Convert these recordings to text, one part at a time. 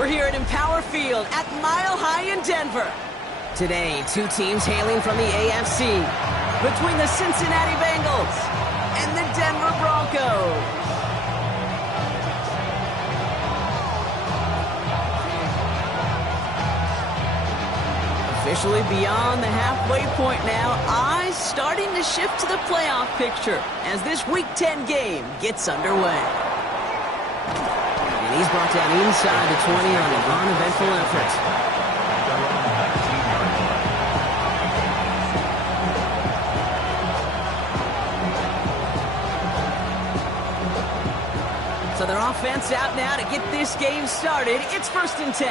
We're here at Empower Field at Mile High in Denver. Today, two teams hailing from the AFC between the Cincinnati Bengals and the Denver Broncos. Officially beyond the halfway point now, eyes starting to shift to the playoff picture as this Week 10 game gets underway. And he's brought down inside the 20 on an uneventful effort. So their offense out now to get this game started. It's 1st and 10.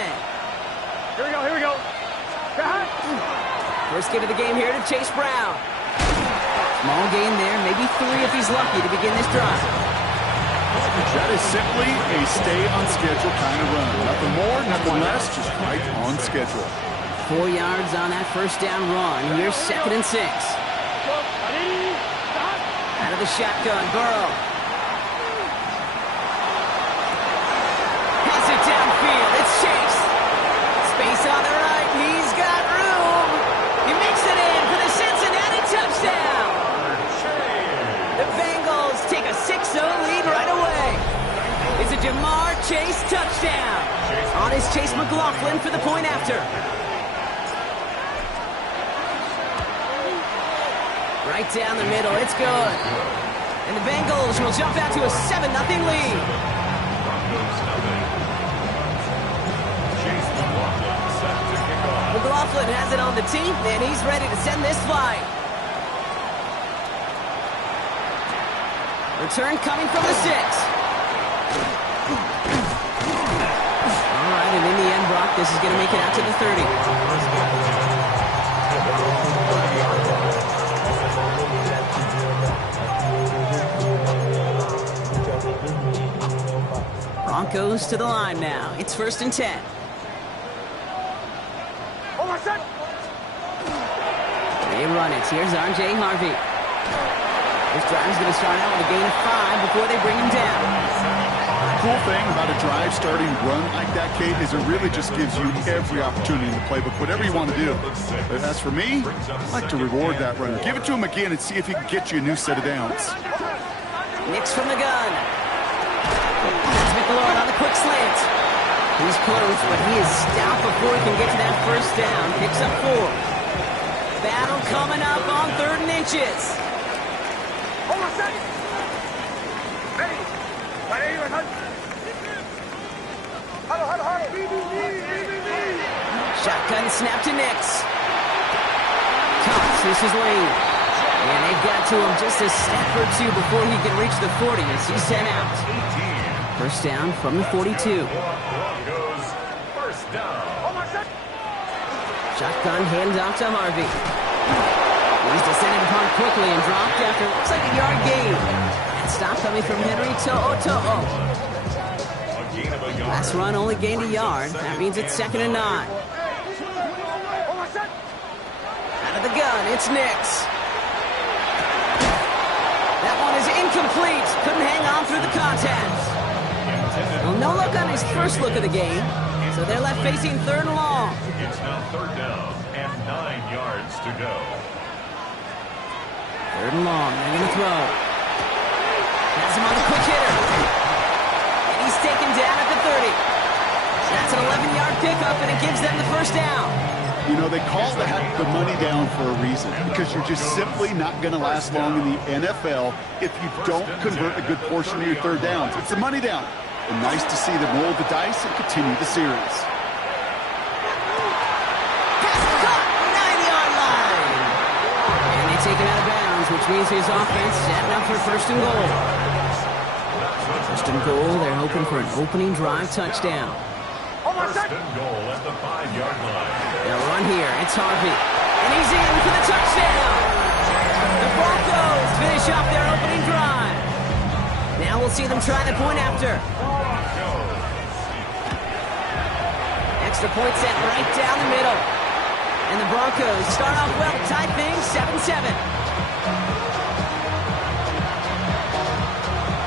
Here we go, here we go. First get of the game here to Chase Brown. Small gain there, maybe 3 if he's lucky to begin this drive. That is simply a stay-on-schedule kind of run. Nothing more, nothing less, just right on schedule. 4 yards on that first down run. Here's 2nd and 6. Out of the shotgun, Burrow. Pass it downfield, it's Chase. Space on the right, he's got room. He makes it in for the Cincinnati touchdown. The Bengals take a 6-0 lead right away. It's a Jamar Chase touchdown. On is Chase McLaughlin for the point after. Right down the middle, it's good. And the Bengals will jump out to a 7-0 lead. McLaughlin has it on the tee, and he's ready to send this flight. Return coming from the 6. All right, and in the end, Brock, this is going to make it out to the 30. Broncos to the line now. It's 1st and 10. They run it. Here's R.J. Harvey. This drive's going to start out with a gain of 5 before they bring him down. The cool thing about a drive starting run like that, Kate, is it really just gives you every opportunity in the playbook, whatever you want to do. But as for me, I like to reward that runner. Give it to him again and see if he can get you a new set of downs. Nix from the gun. That's McLaurin on the quick slant. He's close, but he is stopped before he can get to that first down. Picks up 4. Battle coming up on 3rd and inches. Hold on a second. Ready. Shotgun snap to Nix. Cox, this is Lane. And they've got to him just a step or 2 before he can reach the 40 as he's sent out. First down from the 42. Shotgun handoff to Harvey. He's descended upon quickly and dropped after looks like a yard gain. And stop coming from Henry To'o. Last run only gained a yard. That means it's 2nd and 9. Out of the gun, it's Nix. That one is incomplete. Couldn't hang on through the contact. Well, no luck on his first look of the game. So they're left facing 3rd and long. It's now 3rd down and 9 yards to go. 3rd and long. They're going to throw. Has him on the quick hitter. And he's taken down at the 30. That's an 11-yard pickup, and it gives them the first down. You know, they call that the money down for a reason, because you're just simply not going to last long in the NFL if you don't convert a good portion of your 3rd downs. It's the money down. And nice to see them roll the dice and continue the series. Pass caught, 9-yard line. And they take it out of bounds, which means his offense setting up for 1st and goal. 1st and goal, they're hoping for an opening drive touchdown. 1st and goal at the 5-yard line. They'll run here, it's Harvey. And he's in for the touchdown. The Broncos finish off their opening drive. Now we'll see them try the point after. Extra point set right down the middle. And the Broncos start off well to tie things 7-7.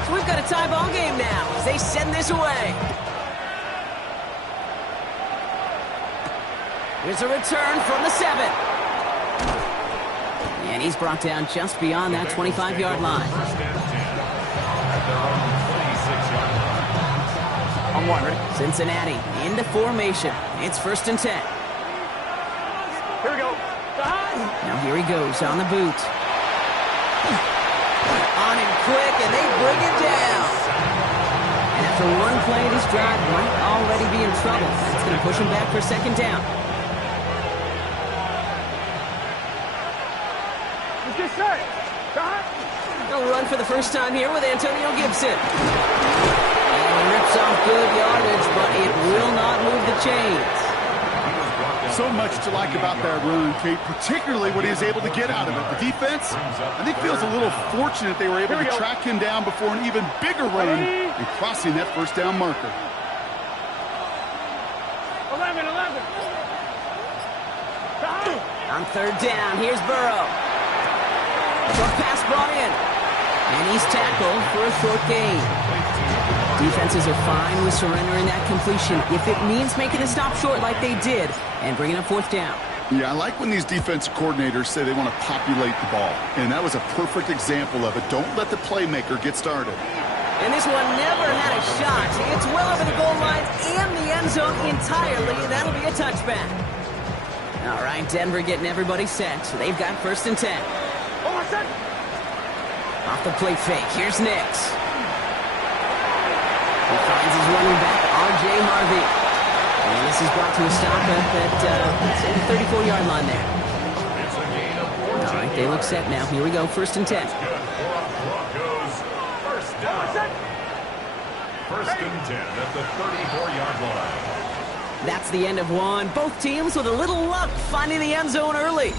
So we've got a tie ball game now as they send this away. Here's a return from the 7. And he's brought down just beyond that 25-yard line. First and 10 at their own 26-yard line. On one, ready? Cincinnati into formation. It's 1st and 10. Here we go. Now here he goes on the boot. On him quick, and they bring it down. And after one play, this drive might already be in trouble. That's going to push him back for 2nd down. Let's get set. He'll run for the first time here with Antonio Gibson. And he rips off good yardage, but it will not move the chains. So much to like about that run, Kate, particularly what he was able to get out of it. The defense, I think, feels a little fortunate they were able to track him down before an even bigger run and crossing that 1st down marker. 11. On 3rd down, here's Burrow. Short pass brought in. And he's tackled for a short gain. Defenses are fine with surrendering that completion if it means making a stop short like they did and bringing up 4th down. Yeah, I like when these defensive coordinators say they want to populate the ball. And that was a perfect example of it. Don't let the playmaker get started. And this one never had a shot. It's well over the goal line and the end zone entirely. That'll be a touchback. All right, Denver getting everybody set. They've got 1st and 10. Off the play fake, here's Nix. He finds his running back, R.J. Harvey. And this is brought to a stop at the 34-yard line there. It's a gain of 14. All right, they look set now. Here we go, 1st and 10. Good for Broncos. First down. 1st and 10 at the 34-yard line. That's the end of one. Both teams with a little luck finding the end zone early.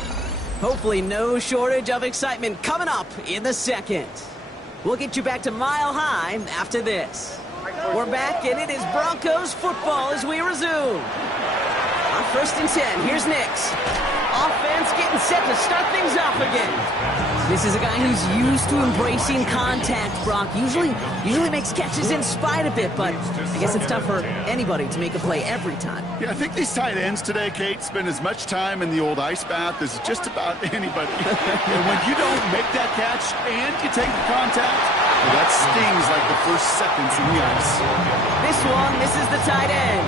Hopefully no shortage of excitement coming up in the 2nd. We'll get you back to Mile High after this. We're back, and it is Broncos football as we resume. On 1st and 10, here's Nix. Offense getting set to start things off again. This is a guy who's used to embracing contact, Brock. Usually makes catches in spite of it, but I guess it's tough for anybody to make a play every time. Yeah, I think these tight ends today, Kate, spend as much time in the old ice bath as just about anybody. And when you don't make that catch and you take the contact, well, that stings like the first seconds in the ice. This one misses the tight end.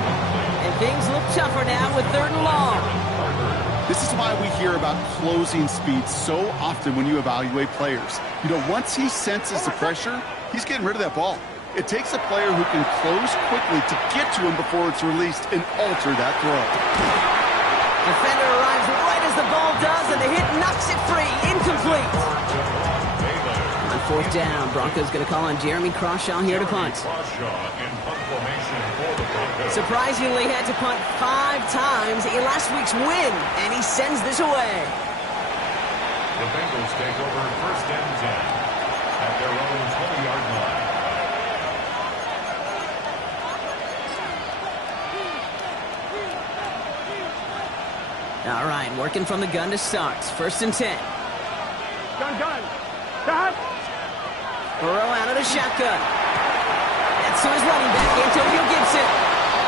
And things look tougher now with 3rd and long. This is why we hear about closing speed so often when you evaluate players. You know, once he senses the pressure, he's getting rid of that ball. It takes a player who can close quickly to get to him before it's released and alter that throw. Defender arrives right as the ball does, and the hit knocks it free. Incomplete. On 4th down, Broncos going to call on Jeremy Crawshaw here to punt. Surprisingly, had to punt 5 times in last week's win, and he sends this away. The Bengals take over 1st and 10 at their own 20-yard line. All right, working from the gun to start. 1st and 10. Gun. Burrow out of the shotgun. That's to his running back, Antonio Gibson.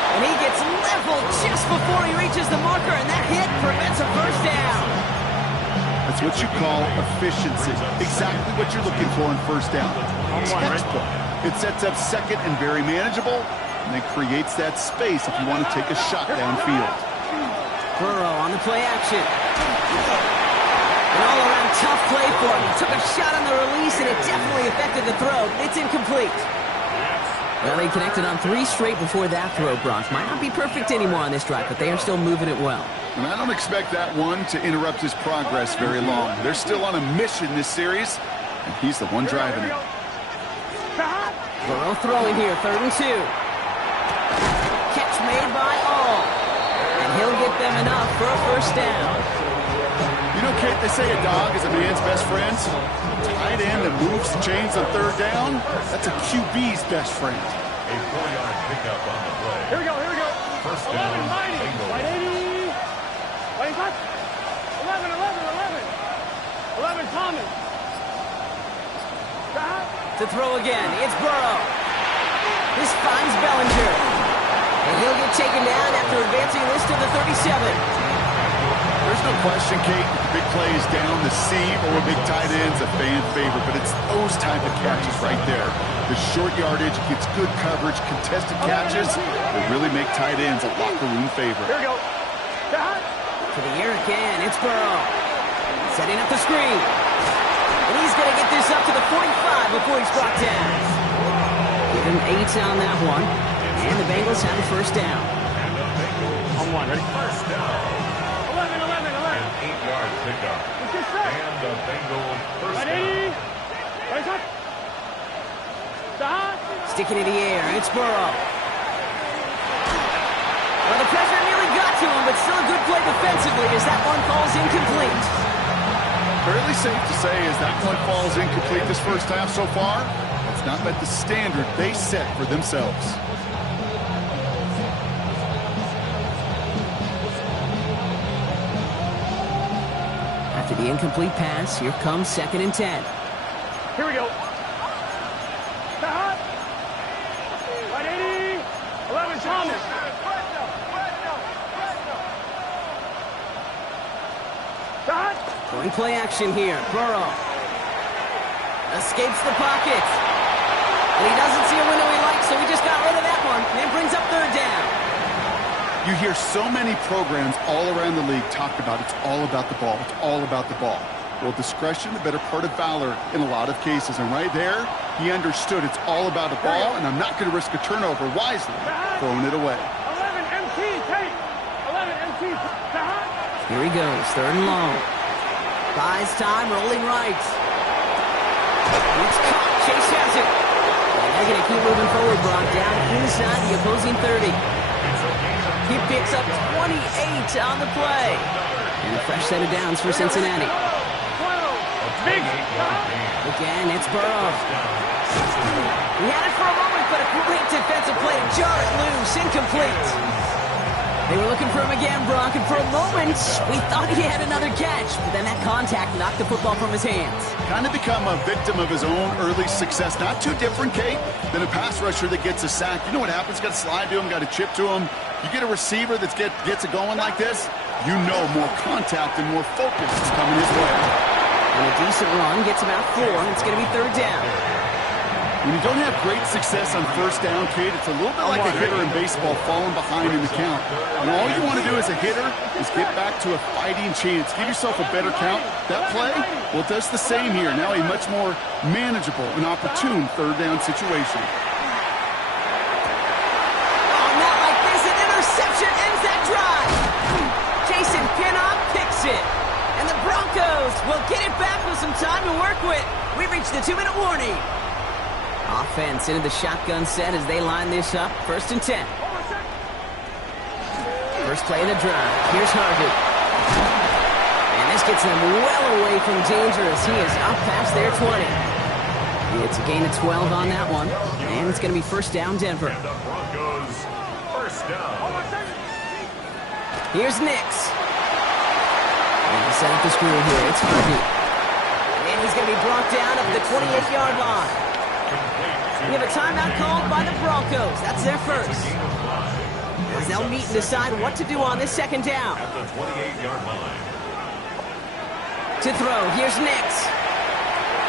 And he gets leveled just before he reaches the marker, and that hit prevents a 1st down. That's what you call efficiency. Exactly what you're looking for in 1st down. Textbook. It sets up 2nd and very manageable, and it creates that space if you want to take a shot downfield. Burrow on the play action. An all-around tough play for him. He took a shot on the release, and it definitely affected the throw. It's incomplete. Well, they connected on 3 straight before that throw, Brock. Might not be perfect anymore on this drive, but they are still moving it well. And I don't expect that one to interrupt his progress very long. They're still on a mission this series, and he's the one driving it. Burrow throwing here, 3rd and 2. Catch made by All. And he'll get them enough for a 1st down. You know, Kate, they say a dog is a man's best friend. Tight end that moves the chains on 3rd down, that's a QB's best friend. A 4-yard pickup on the play. Here we go. 1st down, 11, mighty. Bengals. Right 80. Wait, what? 11. 11, Thomas. To throw again, it's Burrow. This finds Bellinger. And he'll get taken down after advancing this to the 37. There's no question, Kate, that the big play is down. The seam or a big tight end's a fan favorite, but it's those type of catches right there. The short yardage gets good coverage, contested catches that really make tight ends a locker room favorite. Here we go. To the air again, it's Burrow. Setting up the screen. And he's going to get this up to the 45 before he's brought down. Give him 8 on that one. And the Bengals have a first down. On one, ready? First down. 11. An 8-yard pickup. And the Bengals first Ready? down. Ready, shot. Stop. Sticking in the air, it's Burrow. Well, the pressure nearly got to him, but still a good play defensively as that one falls incomplete. Fairly safe to say as that one falls incomplete this first half so far, it's not met the standard they set for themselves. After the incomplete pass, here comes 2nd and 10. Here we go. Stop. 180. 11, Thomas. Stop. Going play action here. Burrow escapes the pocket. And he doesn't see a window he likes, so he just got rid of that one. And brings up 3rd down. You hear so many programs all around the league talk about it's all about the ball. It's all about the ball. Well, discretion, the better part of valor in a lot of cases. And right there, he understood it's all about the ball, and I'm not going to risk a turnover wisely, throwing it away. 11 MT, take. 11 MT. Stop. Here he goes, 3rd and long. Buys time, rolling right. It's caught. Chase has it. And they're going to keep moving forward, Brock, down inside the opposing 30. He picks up 28 on the play. And a fresh set of downs for Cincinnati. 12. Big. Again, it's Burrow. He had it for a moment, but a great defensive play to jar it loose. Incomplete. They were looking for him again, Brock, and for a moment, we thought he had another catch. But then that contact knocked the football from his hands. Kind of become a victim of his own early success. Not too different, Kate, than a pass rusher that gets a sack. You know what happens? Got to slide to him, got to chip to him. You get a receiver that gets it going like this, you know more contact and more focus is coming his way. And a decent run gets him out 4, and it's going to be 3rd down. When you don't have great success on first down, Kate, it's a little bit like a hitter in baseball falling behind in the count. And all you want to do as a hitter is get back to a fighting chance. Give yourself a better count. That play, well, it does the same here. Now a much more manageable and opportune 3rd down situation. Oh, not like this. An interception ends that drive. Jason Pinnock picks it. And the Broncos will get it back with some time to work with. We've reached the 2-minute warning. Offense into the shotgun set as they line this up. 1st and 10. First play of the drive. Here's Harvey. And this gets them well away from danger as he is up past their 20. It's a gain of 12 on that one. And it's going to be 1st down, Denver. And the Broncos first down. Here's Nix. And he set up the screen here. It's Harvey. And he's going to be brought down up the 28-yard line. We have a timeout called by the Broncos. That's their first. As they'll meet and decide what to do on this 2nd down. At the 28-yard line. To throw, here's Nix.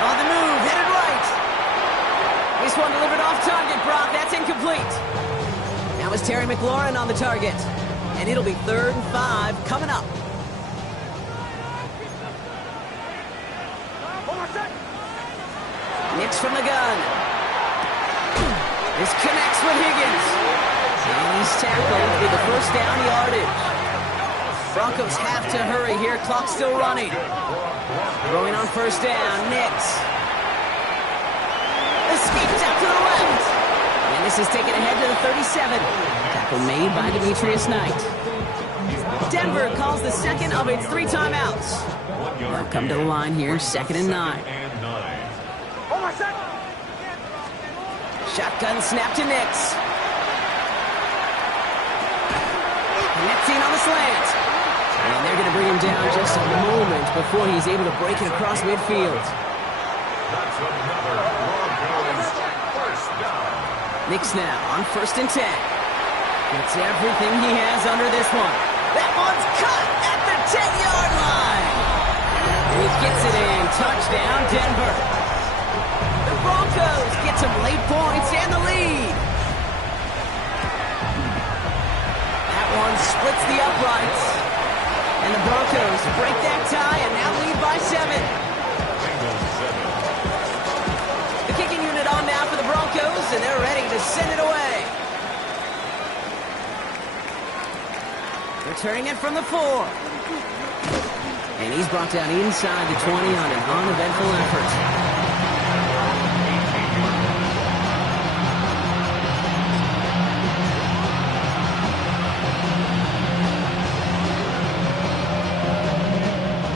On the move, headed right. This one delivered off target, Brock. That's incomplete. Now it's Terry McLaurin on the target. And it'll be 3rd and 5 coming up. Nix from the gun. This connects with Higgins. And he's tackled with the 1st down yardage. Broncos have to hurry here. Clock still running. Throwing on 1st down. Nix. Escapes out to the left. And this is taken ahead to the 37. Tackle made by Demetrius Knight. Denver calls the 2nd of its 3 timeouts. They'll come to the line here. 2nd and 9. Shotgun snap to Nix. Connecting on the slant. And they're going to bring him down just a moment before he's able to break it across midfield. That's another Broncos first down. Nix now on 1st and 10. Gets everything he has under this one. That one's cut at the 10-yard line. And he gets it in. Touchdown, Denver. The Broncos get some late points and the lead. That one splits the uprights. And the Broncos break that tie and now lead by 7. The kicking unit on now for the Broncos, and they're ready to send it away. Returning it from the 4. And he's brought down inside the 20 on an uneventful effort.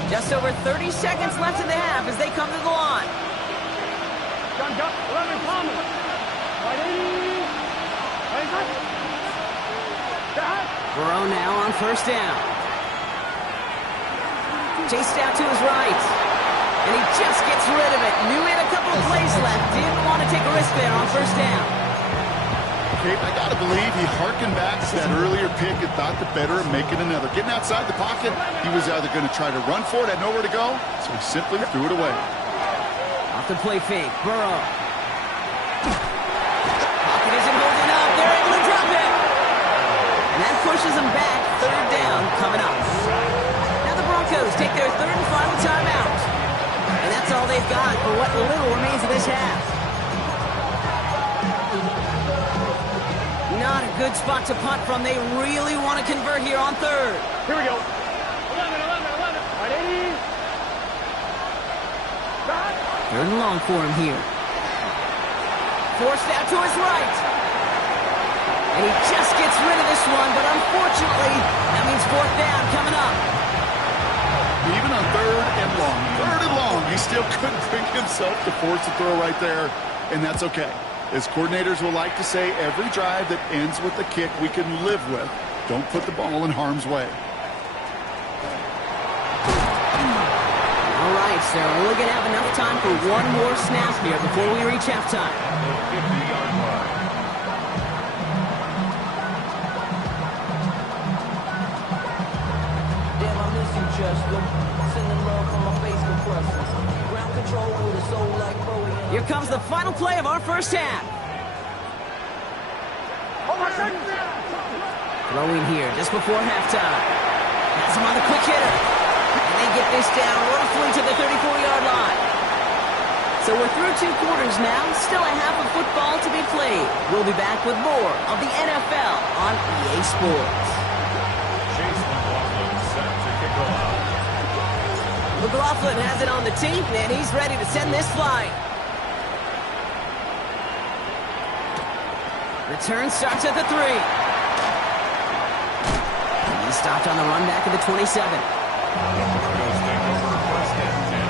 Just over 30 seconds left in the half as they come to the line. Gun, 11, Palmer. Right in. Burrow now on first down. Chased out to his right. And he just gets rid of it. Knew he had a couple of plays left. Didn't want to take a risk there on first down. Cape, I got to believe he harkened back to that earlier pick and thought the better of making another. Getting outside the pocket, he was either going to try to run for it, had nowhere to go, so he simply threw it away. Off the play fake, Burrow. Pocket isn't holding up. They're able to drop it. And that pushes them back. Third down coming up. Now the Broncos take their third and final timeout. And that's all they've got for what little remains of this half. Not a good spot to punt from. They really want to convert here on third. Here we go. 11. Right in. Third and long for him here. Forced out to his right. And he just gets rid of this one, but unfortunately, that means fourth down coming up. Even on third and long, he still couldn't bring himself to force the throw right there, and that's okay. As coordinators will like to say, every drive that ends with a kick we can live with. Don't put the ball in harm's way. All right, so we're going to have enough time for one more snap here before we reach halftime. 50-yard line. Damn, I miss you, Chester. Sending love from my face compressor. Ground control with a soul like Bowie. Here comes the final play of our first half. Throwing here just before halftime. Has him on the quick hitter. And they get this down roughly to the 34-yard line. So we're through 2 quarters now. Still a half of football to be played. We'll be back with more of the NFL on EA Sports. Chase McLaughlin set to kick off. McLaughlin has it on the tee, and he's ready to send this flying. Return starts at the 3. He's stopped on the run back at the 27. The Broncos take over first and 10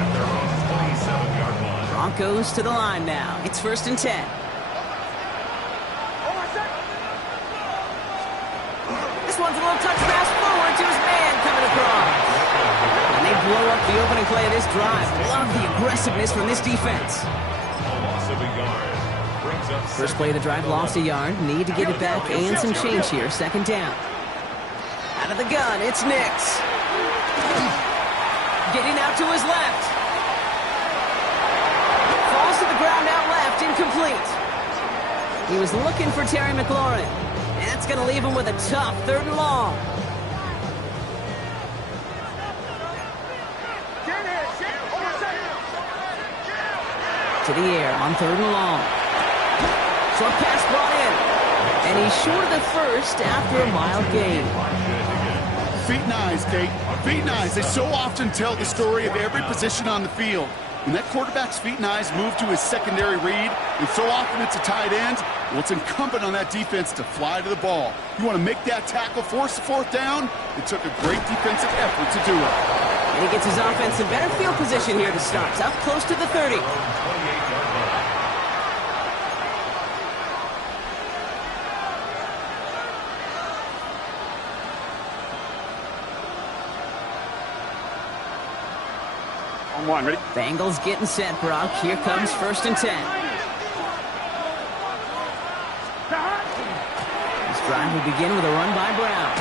at their own 27-yard line. Broncos to the line now. It's first and 10. This one's a little touch pass forward to his man coming across. And they blow up the opening play of this drive. Love the aggressiveness from this defense. A loss of a yard. Brings up First play of the drive, lost a yard. Need to get it back and some change here. Second down. Out of the gun, it's Nix. Getting out to his left. Falls to the ground out left, incomplete. He was looking for Terry McLaurin. And that's going to leave him with a tough third and long. To the air on third and long. Short pass brought in. And he's short of the first after a mild gain. Feet and eyes, Kate. Feet and eyes. They so often tell the story of every position on the field. When that quarterback's feet and eyes move to his secondary read, and so often it's a tight end, well, it's incumbent on that defense to fly to the ball. You want to make that tackle, force the fourth down? It took a great defensive effort to do it. And he gets his offense in better field position here to start. Up close to the 30. 28-yard line. On 1, ready? Bengals getting set, Brock. Here comes first and 10. This drive will begin with a run by Brown.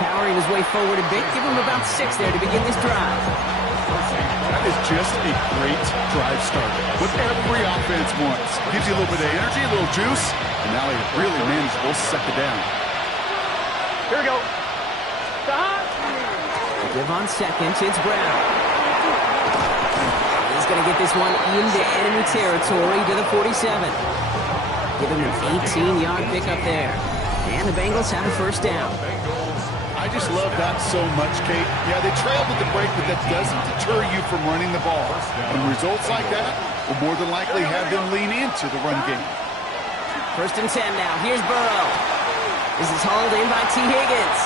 powering his way forward a bit. Give him about 6 there to begin this drive. That is just a great drive start. What every offense wants. Gives you a little bit of energy, a little juice, and now a really manageable second down. Here we go. Stop. Give on second, it's Brown. He's going to get this one into enemy territory to the 47. Give him an 18-yard pickup there. And the Bengals have a first down. I just love that so much, Kate. Yeah, they trailed at the break, but that doesn't deter you from running the ball. And results like that will more than likely have them lean into the run game. First and 10 now. Here's Burrow. This is hauled in by T. Higgins.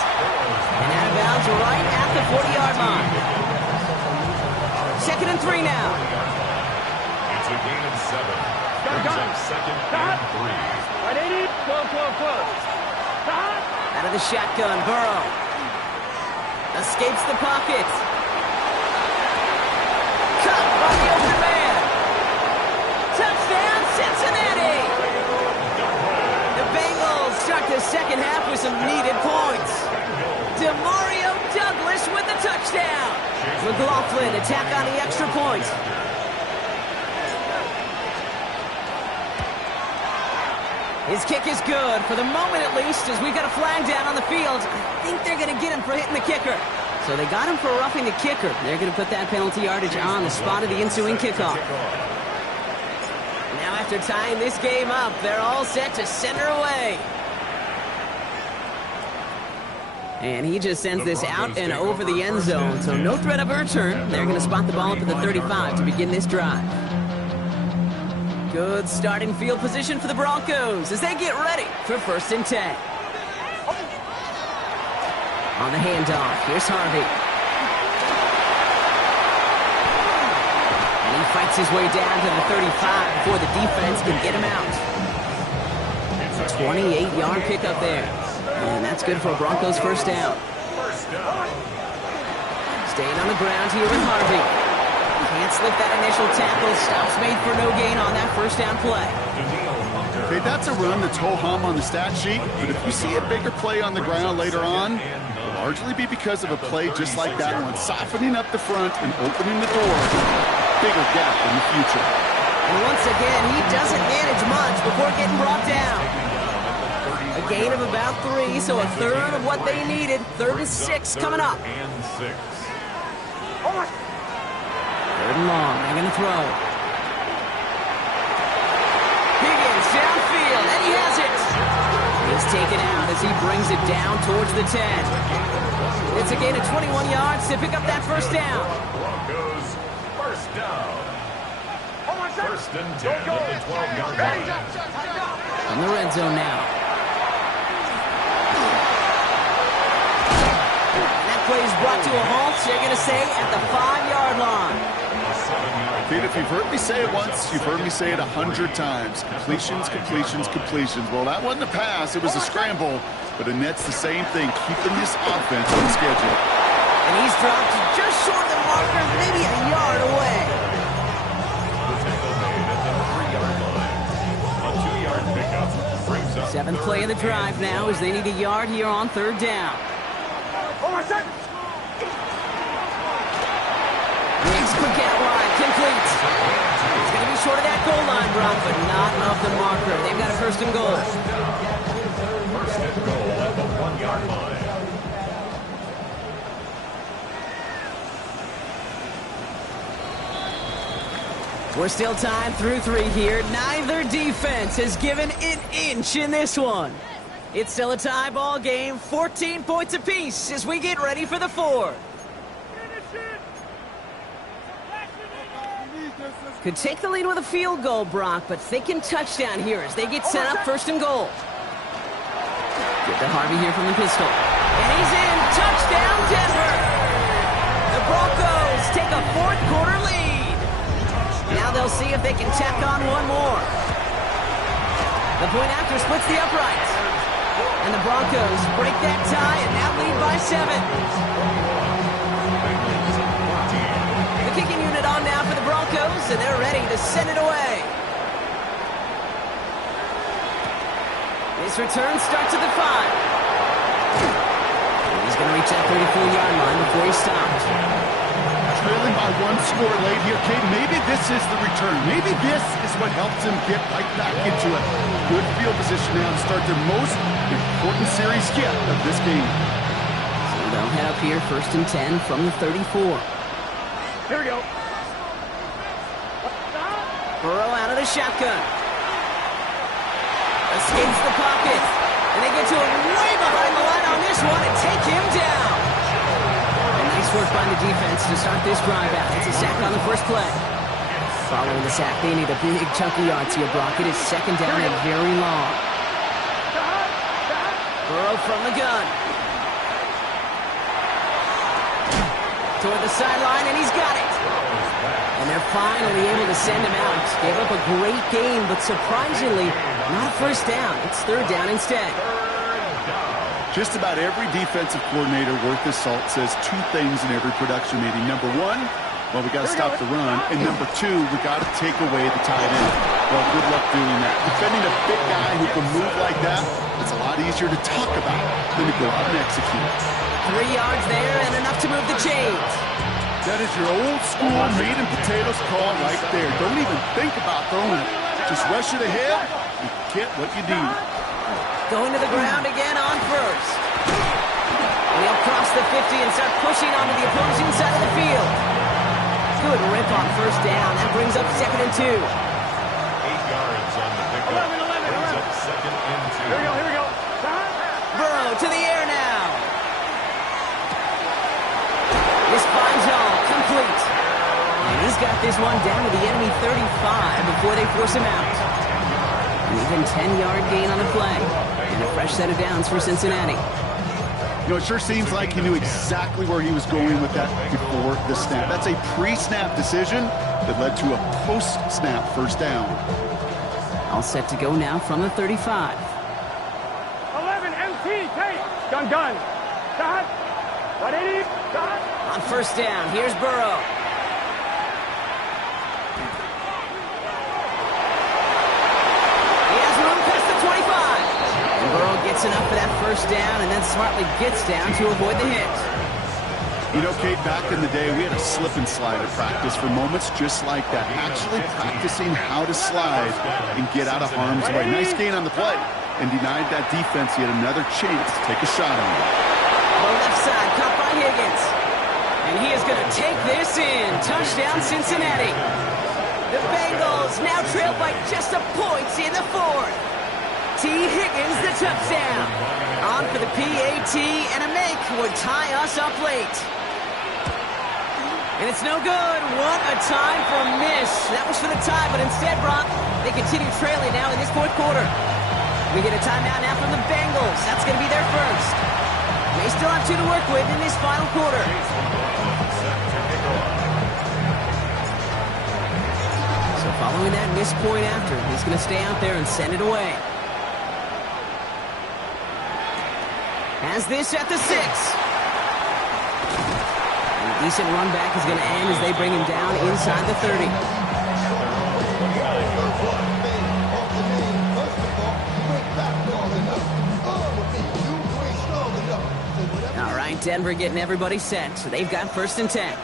And out of bounds right at the 40-yard line. Second and 3 now. It's a gain of 7. Brings up second and 3. Right, 80. Close. Stop. Out of the shotgun, Burrow. Escapes the pocket. Cut by the open man. Touchdown, Cincinnati. The Bengals start the second half with some needed points. Demario Douglas with the touchdown. McLaughlin attack on the extra point. His kick is good, for the moment at least, as we've got a flag down on the field. I think they're going to get him for hitting the kicker. So they got him for roughing the kicker. They're going to put that penalty yardage on the spot of the ensuing kickoff. Now after tying this game up, they're all set to send her away. And he just sends this out and over the end zone, so no threat of a return. They're going to spot the ball up at the 35 to begin this drive. Good starting field position for the Broncos as they get ready for first and 10. On the handoff, here's Harvey. And he fights his way down to the 35 before the defense can get him out. 28-yard pickup there. And that's good for a Broncos first down. Staying on the ground here with Harvey. Can't slip that initial tackle. Stops made for no gain on that first down play. Okay, that's a run that's ho-hum on the stat sheet, but if you see a bigger play on the ground later on, it'll largely be because of a play just like that one, softening up the front and opening the door. Bigger gap in the future. And once again, he doesn't manage much before getting brought down. A gain of about 3, so a third of what they needed. 3rd and 6 coming up. Third and long, they're going to throw. Higgins downfield, and he has it. He's taken out as he brings it down towards the 10. It's a gain of 21 yards to pick up that first down. Broncos first down. First and 10 at the 12-yard line. In the red zone now. And that play is brought to a halt, they're going to say, at the 5-yard line. Pete, if you've heard me say it once, you've heard me say it 100 times. Completions. Well, that wasn't a pass. It was a scramble. But Annette's the same thing, keeping this offense on schedule. And he's dropped just short of the marker, maybe a yard away. The tackle made at the 3-yard line. A 2-yard pickup brings up 7th play of the drive now as they need a yard here on 3rd down. Next quick out wide, complete. It's going to be short of that goal line, Brock, but not off the marker. They've got a first and goal. first and goal at the 1-yard line. We're still tied through 3 here. Neither defense has given an inch in this one. It's still a tie ball game, 14 points apiece as we get ready for the 4th. Could take the lead with a field goal, Brock, but thinking touchdown here as they get set up first and goal. Get to Harvey here from the pistol. And he's in. Touchdown, Denver. The Broncos take a 4th quarter lead. Now they'll see if they can tack on one more. The point after splits the uprights. And the Broncos break that tie and now lead by 7. The kicking unit on now for the Broncos, and they're ready to send it away. This return starts at the 5. He's going to 34-yard line before he stopped. Trailing by one score late here, Kate. Maybe this is the return. Maybe this is what helps him get right back into it. Good field position now to start their most important series yet of this game. So they'll head up here, 1st and 10 from the 34. Here we go. Burrow out of the shotgun. Escapes the pocket. And they get to him way behind the line on this one and take him down. And nice work by the defense to start this drive out. It's a sack on the first play. Following the sack, they need a big chunky yard here, Brock. It is 2nd down and very long. Burrow from the gun. Toward the sideline, and he's got it. And they're finally able to send him out. Gave up a great game, but surprisingly, not 1st down. It's 3rd down instead. Just about every defensive coordinator worth his salt says two things in every production meeting. Number one, well, we got to stop the run. And number two, we got to take away the tight end. Well, good luck doing that. Defending a big guy who can move like that, it's a lot easier to talk about than to go out and execute. 3 yards there and enough to move the chains. That is your old school meat and potatoes call right there. Don't even think about throwing it. Just rush it ahead and get what you need. Going to the ground again on 1st. And he'll cross the 50 and start pushing onto the opposing side of the field. Good rip on 1st down. That brings up 2nd and 2. 8 yards on the pickup. 11. Brings up 2nd and 2. Here we go. Burrow to the air now. This finds all complete. And he's got this one down to the enemy 35 before they force him out. An even 10-yard gain on the play. And a fresh set of downs for Cincinnati. You know, it sure seems like he knew exactly where he was going with that before the snap. That's a pre-snap decision that led to a post-snap 1st down. All set to go now from the 35. 11 MT, take. Gun. Stop. 180. Stop. On 1st down, here's Burrow. He has room past the 25. And Burrow gets enough for that 1st down and then smartly gets down to avoid the hit. You know, Kate, back in the day, we had a slip and slide at practice for moments just like that. Actually practicing how to slide and get out of harm's way. Nice gain on the play. And denied that defense yet another chance to take a shot on him. The left side, caught by Higgins. And he is going to take this in. Touchdown, Cincinnati. The Bengals now trail by just a point in the 4th. T. Higgins, the touchdown. On for the PAT, and a make would tie us up late. And it's no good. What a time for a miss. That was for the tie, but instead, Brock, they continue trailing now in this 4th quarter. We get a timeout now from the Bengals. That's going to be their 1st. They still have 2 to work with in this final quarter. So following that missed point after, he's going to stay out there and send it away. Has this at the 6. And a decent run back is going to end as they bring him down inside the 30. All right, Denver getting everybody set. So they've got 1st and 10.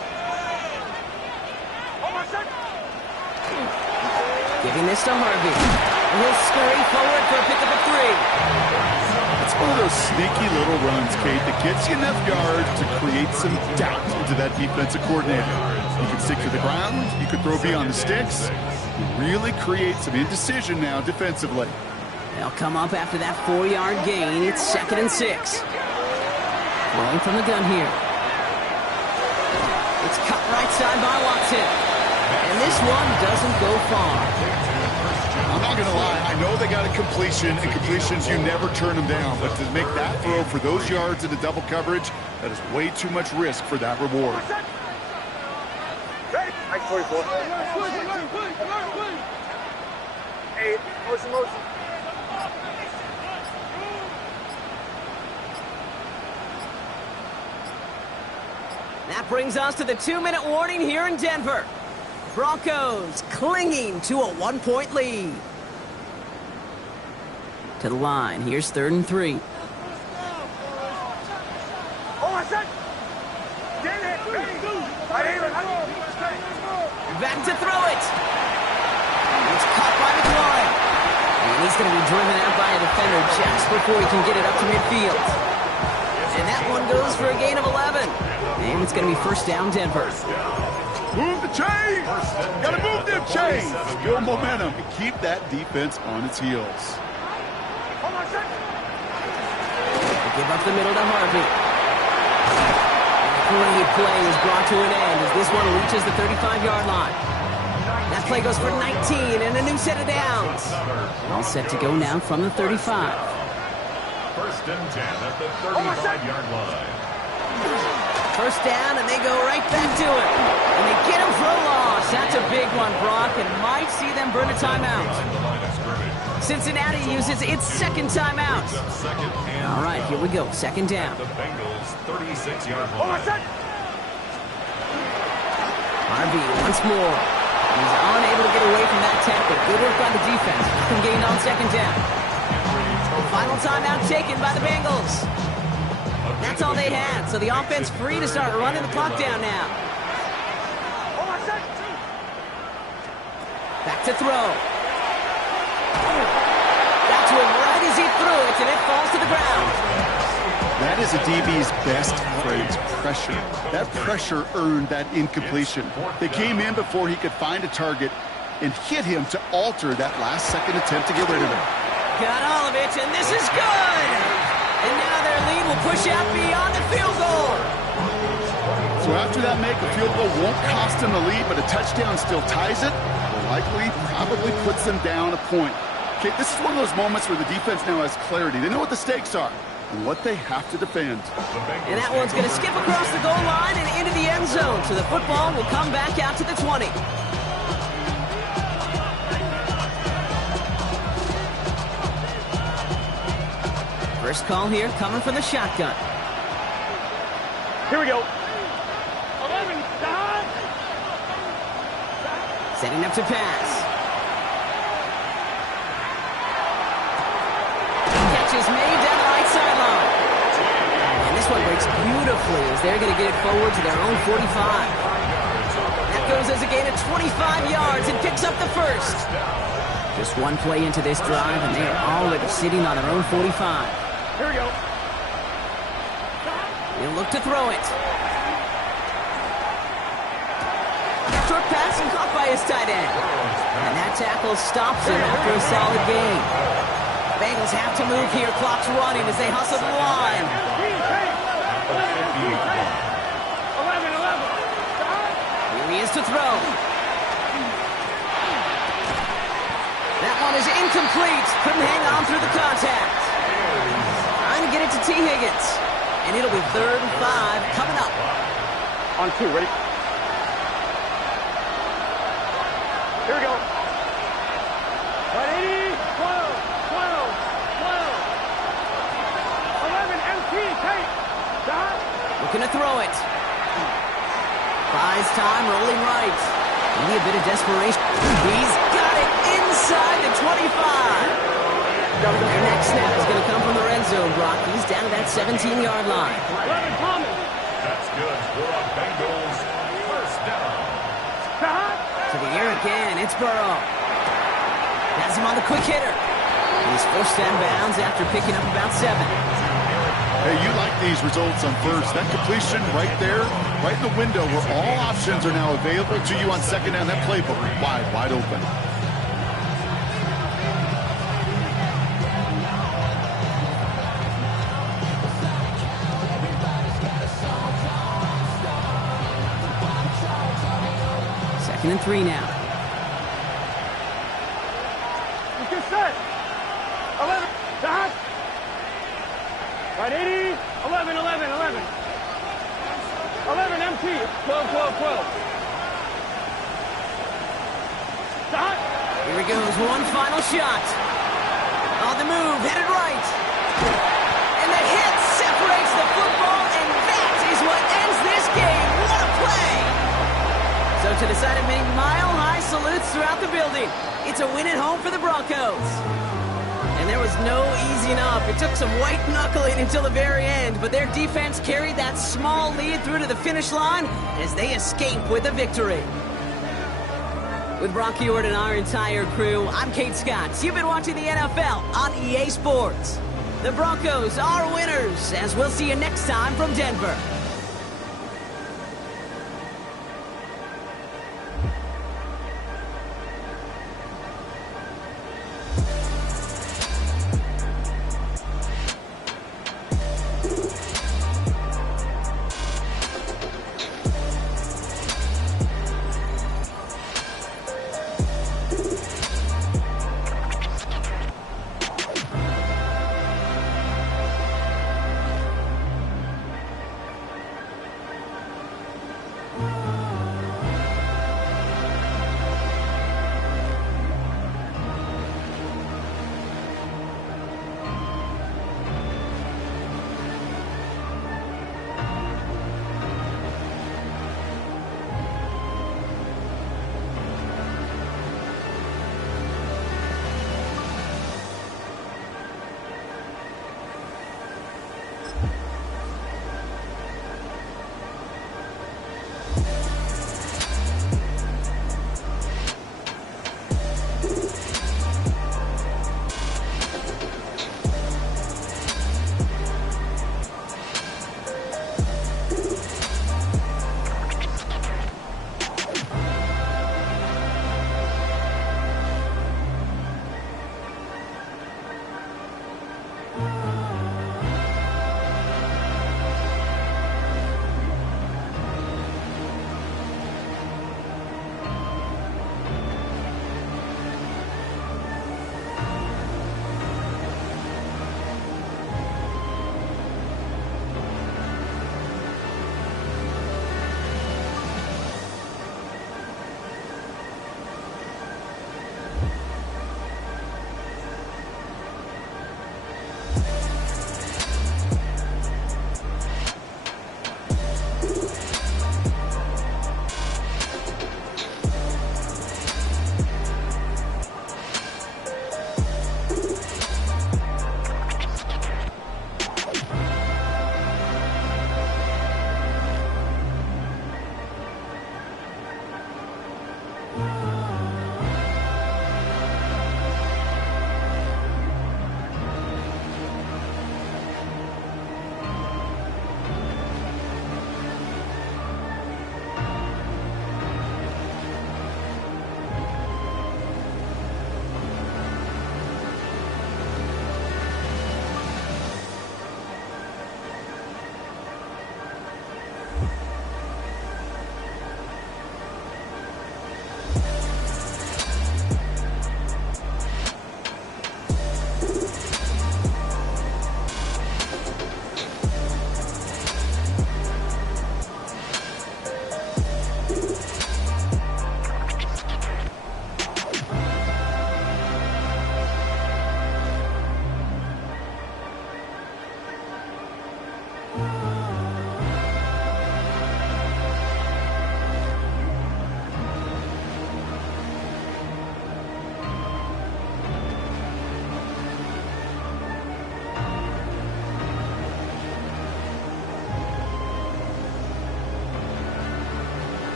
Giving this to Harvey. And he'll scurry forward for a pickup of 3. It's one of those sneaky little runs, Kate, that gets you enough yards to create some doubt into that defensive coordinator. You can stick to the ground. You can throw beyond the sticks. You really create some indecision now defensively. They'll come up after that 4-yard gain. It's 2nd and 6. Rolling from the gun here. It's cut right side by Watson. And this one doesn't go far. I'm not going to lie. I know they got a completion, and completions, you never turn them down. But to make that throw for those yards into double coverage, that is way too much risk for that reward. Ready? 44. 8. Motion. That brings us to the 2-minute warning here in Denver. Broncos clinging to a 1-point lead. To the line. Here's 3rd and 3. Back to throw it. It's caught by McLaurin. And he's going to be driven out by a defender just before he can get it up to midfield. And that one goes for a gain of 11. And it's going to be first down, Denver. Move the chains! Gotta move them chains! Build momentum and keep that defense on its heels. They give up the middle to Harvey. Great play is brought to an end as this one reaches the 35-yard line. That play goes for 19 and a new set of downs. All set to go now from the 35. First and 10 at the 35-yard line. First down, and they go right back to it. And they get him for a loss. That's a big one, Brock, and might see them burn a timeout. Cincinnati uses its second timeout. All right, here we go. Second down. The Bengals 36-yard line. Harvey once more. He's unable to get away from that tackle. Good work by the defense. Nothing gained on second down. Final timeout taken by the Bengals. That's all they had, so the offense free to start running the clock down now. Back to throw. Got to him right as he threw it, and it falls to the ground. That is a DB's best phrase, pressure. That pressure earned that incompletion. They came in before he could find a target and hit him to alter that last-second attempt to get rid of it. Got all of it, and this is good! And now their lead will push out beyond the field goal. So after that make, a field goal won't cost them the lead, but a touchdown still ties it. Likely, probably puts them down a point. Okay, this is one of those moments where the defense now has clarity. They know what the stakes are and what they have to defend. And that one's going to skip across the goal line and into the end zone. So the football will come back out to the 20. First call here coming from the shotgun. Here we go. 11, down. Setting up to pass. Catch is made down the right sideline. And this one breaks beautifully as they're going to get it forward to their own 45. That goes as a gain of 25 yards and picks up the first. Just one play into this drive, and they are already sitting on their own 45. Here we go. He'll look to throw it. Short pass and caught by his tight end. And that tackle stops him after a solid gain. Bengals have to move here. Clock's running as they hustle the line. 11. Here he is to throw. That one is incomplete. Couldn't hang on through the contact. Trying to get it to T. Higgins. And it'll be 3rd and 5 coming up. On 2, ready? Here we go. 180, 12, 11, MT, take. Dot. Looking to throw it. Buys time, rolling right. Maybe a bit of desperation. He's got it inside the 25. Their next snap is going to come from the red zone, Brock. He's down to that 17-yard line. 11, Thomas. That's good for a Bengals first down. To the air again, it's Burrow. Has him on the quick hitter. He's forced out of bounds after picking up about 7. Hey, you like these results on first. That completion right there, right in the window where all options are now available to you on second down. That playbook wide open. Second and 3 now. Get set. 11, dot. 180, 11, 11, 11. 11, MT, 12, 12, 12. Dot. Here he goes, one final shot. On the move, headed right. And the hit separates the football, and that is what ends this game. What a play! So to the side of many mile-high salutes throughout the building, it's a win at home for the Broncos. And there was no easing up. It took some white knuckling until the very end, but their defense carried that small lead through to the finish line as they escape with a victory. With Brock Huard and our entire crew, I'm Kate Scott. You've been watching the NFL on EA Sports. The Broncos are winners, as we'll see you next time from Denver.